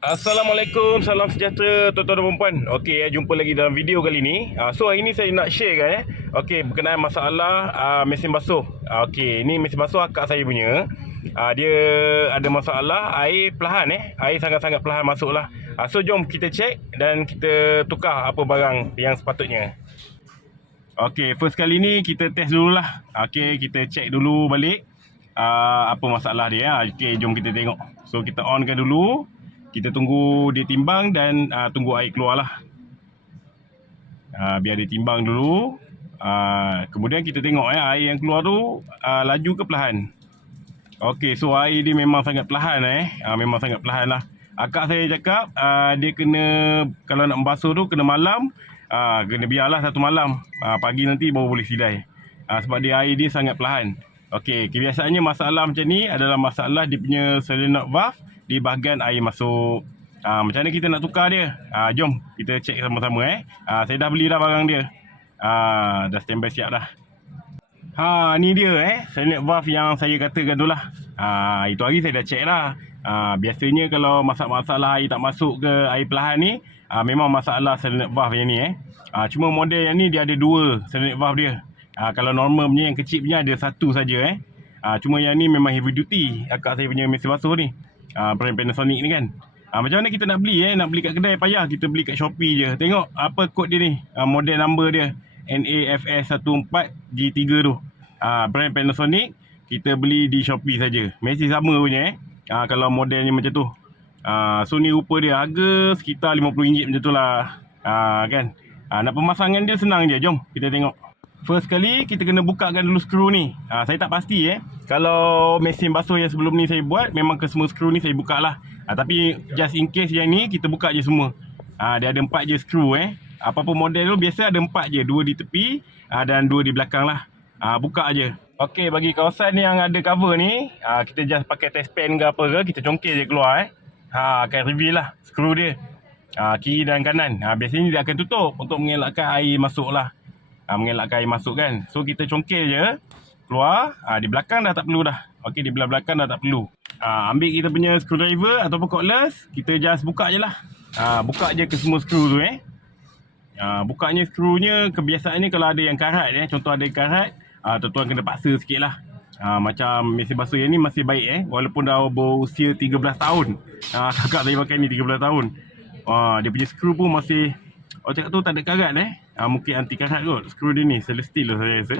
Assalamualaikum, salam sejahtera tuan-tuan dan puan. Okey, eh, jumpa lagi dalam video kali ni. Uh, so hari ni saya nak share kan eh. Okey, berkenaan masalah uh, mesin basuh. Uh, Okey, ni mesin basuh akak saya punya. Uh, dia ada masalah air perlahan eh. Air sangat-sangat perlahan masuklah. Uh, so jom kita cek dan kita tukar apa barang yang sepatutnya. Okey, first kali ni kita test dululah. Okey, kita cek dulu balik uh, apa masalah dia. Okey, jom kita tengok. So kita onkan dulu. Kita tunggu dia timbang dan uh, tunggu air keluar lah. Uh, biar dia timbang dulu. Uh, kemudian kita tengok eh, air yang keluar tu uh, laju ke perlahan. Okey, so air dia memang sangat perlahan eh. Uh, memang sangat perlahan lah. Akak saya cakap uh, dia kena, kalau nak membasuh tu kena malam. Uh, kena biarlah satu malam. Uh, pagi nanti baru boleh sidai. Uh, sebab dia air dia sangat perlahan. Okey, kebiasaannya masalah macam ni adalah masalah dia punya solenoid valve di bahagian air masuk. Ah, macam mana kita nak tukar dia? Ah, jom kita cek sama-sama eh. Ah, saya dah beli dah barang dia. Ah, dah standby siap dah. Ha, ni dia eh. Solenoid valve yang saya katakan tu lah. Ah, itu hari saya dah cek lah. Ah, biasanya kalau masalah-masalah air tak masuk ke air perlahan ni, ah, memang masalah solenoid valve yang ni eh. Ah, cuma model yang ni dia ada dua solenoid valve dia. Ah, kalau normal punya yang kecil punya ada satu saja eh. Ah, cuma yang ni memang heavy duty. Akak saya punya mesin basuh ni. Brand Panasonic ni kan. Ah, macam mana kita nak beli eh? Nak beli kat kedai payah. Kita beli kat Shopee je. Tengok apa kod dia ni. Ah, model number dia. NAFS14G3 tu. Ah, brand Panasonic. Kita beli di Shopee saja. Masih sama punya eh. Ah, kalau modelnya macam tu. Ah, so ni rupa dia. Harga sekitar RM50 macam tu lah. Ah, kan. Ah, nak pemasangan dia senang je. Jom kita tengok. First kali kita kena bukakan dulu skru ni. Ha, saya tak pasti eh. Kalau mesin basuh yang sebelum ni saya buat memang ke semua skru ni saya buka lah. Ha, tapi just in case yang ni kita buka je semua. Ha, dia ada empat je skru eh. Apa-apa model tu biasa ada empat je. Dua di tepi ha, dan dua di belakang lah. Ha, buka je. Okey bagi kawasan yang ada cover ni. Ha, kita just pakai test pen ke apa ke. Kita congkil je keluar eh. Ha, akan reveal lah skru dia. Ha, kiri dan kanan. Ha, biasanya dia akan tutup untuk mengelakkan air masuk lah ha, mengelakkan air masuk kan. So kita congkel je keluar. Ha, di belakang dah tak perlu dah. Okey di belakang dah tak perlu. Ha, ambil kita punya screwdriver ataupun cordless, kita just buka je lah. Ha, buka je ke semua skru tu eh. Ha, bukanya skrunya kebiasaannya kalau ada yang karat eh. Contoh ada yang karat, ha, tuan-tuan kena paksa sikit lah. Ha, macam mesin basuh yang ni masih baik eh. Walaupun dah berusia 13 tahun. Ha, kakak saya pakai ni 13 tahun. Ha, dia punya skru pun masih Orang cakap tu tak ada karat eh. Ha, mungkin anti karat kot. Skru dia ni. Celestine lah saya rasa.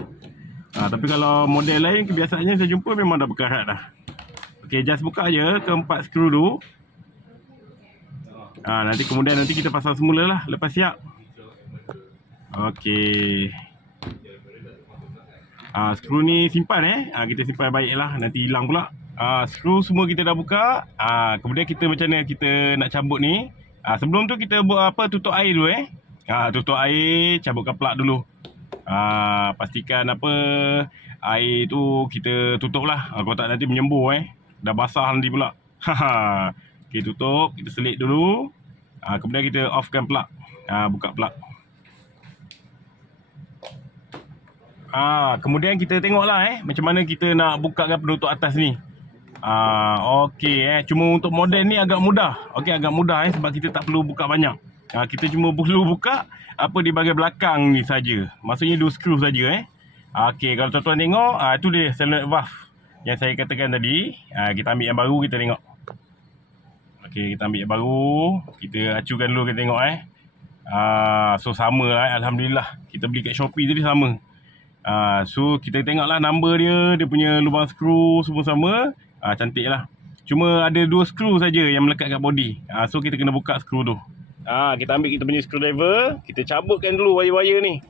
Ha, tapi kalau model lain kebiasaannya saya jumpa memang dah berkarat dah. Okay, just buka je keempat skru tu. Ha, nanti kemudian nanti kita pasang semula lah. Lepas siap. Okay. Ha, skru ni simpan eh. Ha, kita simpan baik lah. Nanti hilang pula. Ha, skru semua kita dah buka. Ha, kemudian kita macam mana kita nak cabut ni. Ha, sebelum tu kita buat apa tutup air dulu eh. Ha, tutup air, cabutkan plug dulu. Ha, pastikan apa air tu kita tutup lah. Ha, kalau tak nanti menyembur eh. Dah basah nanti pula. Ha, okay, tutup. Kita selit dulu. Ha, kemudian kita offkan plug. Ha, buka plug. Ah, kemudian kita tengoklah eh macam mana kita nak bukakan penutup atas ni. Ah, okey eh. Cuma untuk model ni agak mudah. Okey agak mudah eh sebab kita tak perlu buka banyak. Ah, kita cuma perlu buka apa di bahagian belakang ni saja. Maksudnya dua skru saja eh. Ah, okey kalau tuan-tuan tengok, ah tu dia solenoid valve yang saya katakan tadi. Ah, kita ambil yang baru kita tengok. Okey, kita ambil yang baru. Kita acukan dulu kita tengok eh. Ah, so sama lah eh. alhamdulillah. Kita beli kat Shopee tadi sama. Ah, so kita tengoklah number dia, dia punya lubang skru semua sama. Ah, cantik lah. Cuma ada dua skru saja yang melekat kat body. Ah, so kita kena buka skru tu. Ah, kita ambil kita punya screwdriver, kita cabutkan dulu wire-wire ni.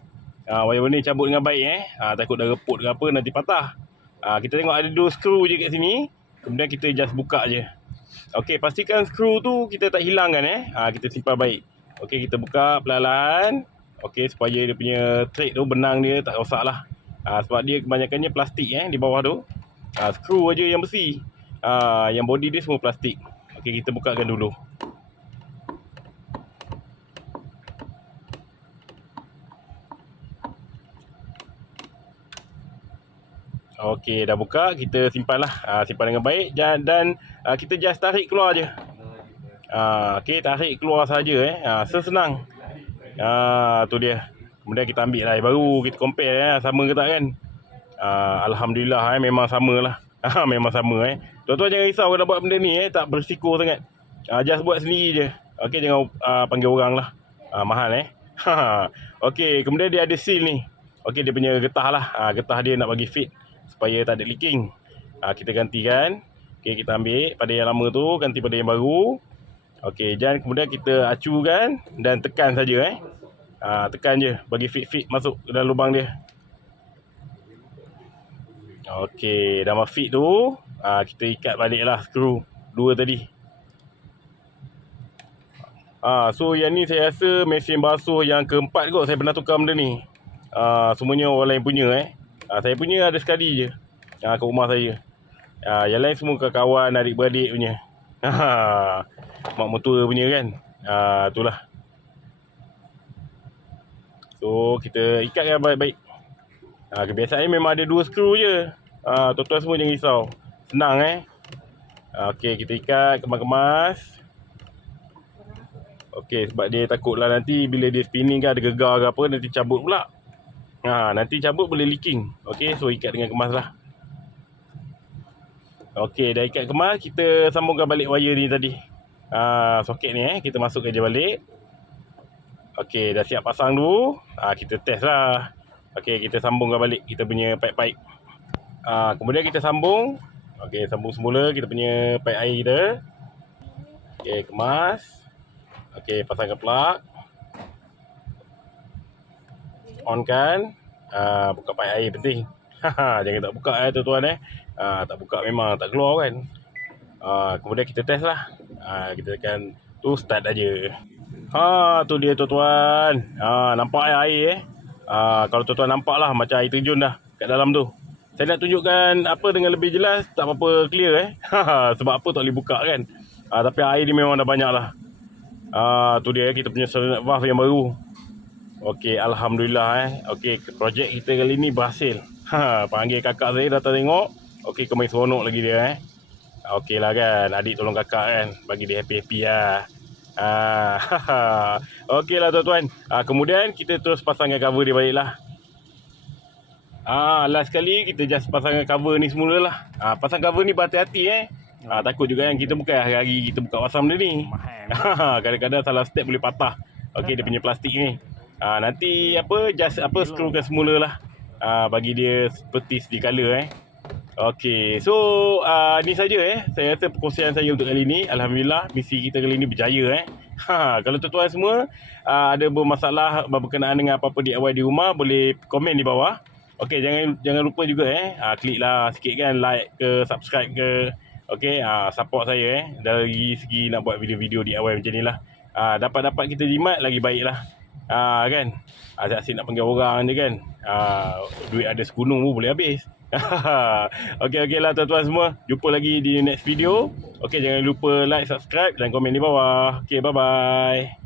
Ah, wire-wire ni cabut dengan baik eh. Ah, takut dah reput ke apa nanti patah. Ah, kita tengok ada dua skru je kat sini. Kemudian kita just buka je. Okey, pastikan skru tu kita tak hilangkan eh. Ah, kita simpan baik. Okey, kita buka pelan-pelan. Okey, supaya dia punya thread tu benang dia tak rosak lah. Ha, sebab dia kebanyakannya plastik eh di bawah tu. Ha, skru aja yang besi. Ha, yang body dia semua plastik. Okey, kita bukakan dulu. Okey, dah buka. Kita simpanlah. Ha, simpan dengan baik. Dan, dan ha, kita just tarik keluar je. Ah, okey, tarik keluar saja eh. Ah, sesenang. Ah, tu dia. Kemudian kita ambil lah baru, kita compare eh, sama ke tak kan? Ah, alhamdulillah eh memang samalah. Ah, memang sama eh. Tuan-tuan jangan risau kalau buat benda ni eh, tak bersiko sangat. Ah, just buat sendiri je. Okey, jangan ah, panggil orang lah. Ah, mahal eh. Okey, kemudian dia ada seal ni. Okey, dia punya getah lah. Ah, getah dia nak bagi fit supaya tak ada leaking. Ah, kita gantikan. Okey, kita ambil pada yang lama tu, ganti pada yang baru. Okey, dan kemudian kita acukan dan tekan saja eh. Ah, tekan je bagi fit-fit masuk ke dalam lubang dia. Okey, dah fit tu, ah, kita ikat baliklah skru dua tadi. Ah, so yang ni saya rasa mesin basuh yang keempat kot saya pernah tukar benda ni. Ah, semuanya orang lain punya eh. Ah, saya punya ada sekali je. Ah, ke rumah saya. Ah, yang lain semua kawan adik-beradik punya. Ha, mak mertua punya kan. Ah, itulah. So, kita ikatkan baik-baik. Ah, kebiasaan memang ada dua skru je. Ah, tuan-tuan semua jangan risau. Senang eh. Ah, Okey, kita ikat kemas-kemas. Okey, sebab dia takutlah nanti bila dia spinning kan ada gegar ke apa, nanti cabut pula. Ha, nanti cabut boleh leaking. Okey, so ikat dengan kemas lah. Okey, dah ikat kemas, kita sambungkan balik wire ni tadi. Ha, soket ni eh, kita masukkan je balik. Okey, dah siap pasang dulu. Ha, kita test lah. Okey, kita sambungkan balik kita punya pipe-pipe. Ha, kemudian kita sambung. Okey, sambung semula kita punya pipe air kita. Okey, kemas. Okey, pasangkan plug. On kan. Uh, buka pipe air penting. Jangan tak buka eh tuan-tuan eh. Uh, tak buka memang tak keluar kan. Uh, kemudian kita test lah. Uh, kita tekan tu start aja. Ha tu dia tuan-tuan. Ha nampak air, air eh. Ha kalau tuan-tuan nampak lah macam air terjun dah kat dalam tu. Saya nak tunjukkan apa dengan lebih jelas tak apa-apa clear eh. Sebab apa tak boleh buka kan. Ha, tapi air ni memang dah banyak lah. Ah, tu dia kita punya solenoid valve yang baru. Okey, alhamdulillah eh. Okey, projek kita kali ni berhasil. Ha, panggil kakak saya datang tengok. Okey, kemai seronok lagi dia eh. Okey lah kan, adik tolong kakak kan. Bagi dia happy-happy lah. Ah, Okey lah tuan-tuan. Ah, kemudian kita terus pasangkan cover dia balik lah. Ah, last kali kita just pasangkan cover ni semula lah. Ah, pasang cover ni berhati-hati eh. Ah, takut juga kan kita bukan hari-hari kita buka pasang benda ni. Kadang-kadang salah step boleh patah. Okey dia punya plastik ni. Ah, nanti apa just apa screwkan semula lah. Ah, bagi dia seperti sedia kala eh. Okey, so uh, ni saja eh. Saya rasa perkongsian saya untuk kali ni. Alhamdulillah misi kita kali ni berjaya eh. Ha, kalau tuan-tuan semua uh, ada bermasalah berkenaan dengan apa-apa DIY di rumah boleh komen di bawah. Okey, jangan jangan lupa juga eh. Uh, kliklah sikit kan like ke subscribe ke. Okey, uh, support saya eh dari segi nak buat video-video DIY macam ni lah. Uh, dapat-dapat kita jimat lagi baik lah. Ah kan. Asyik-asyik nak panggil orang je kan. Ah duit ada segunung pun boleh habis. okey okey lah tuan-tuan semua. Jumpa lagi di next video. Okey jangan lupa like, subscribe dan komen di bawah. Okey bye bye.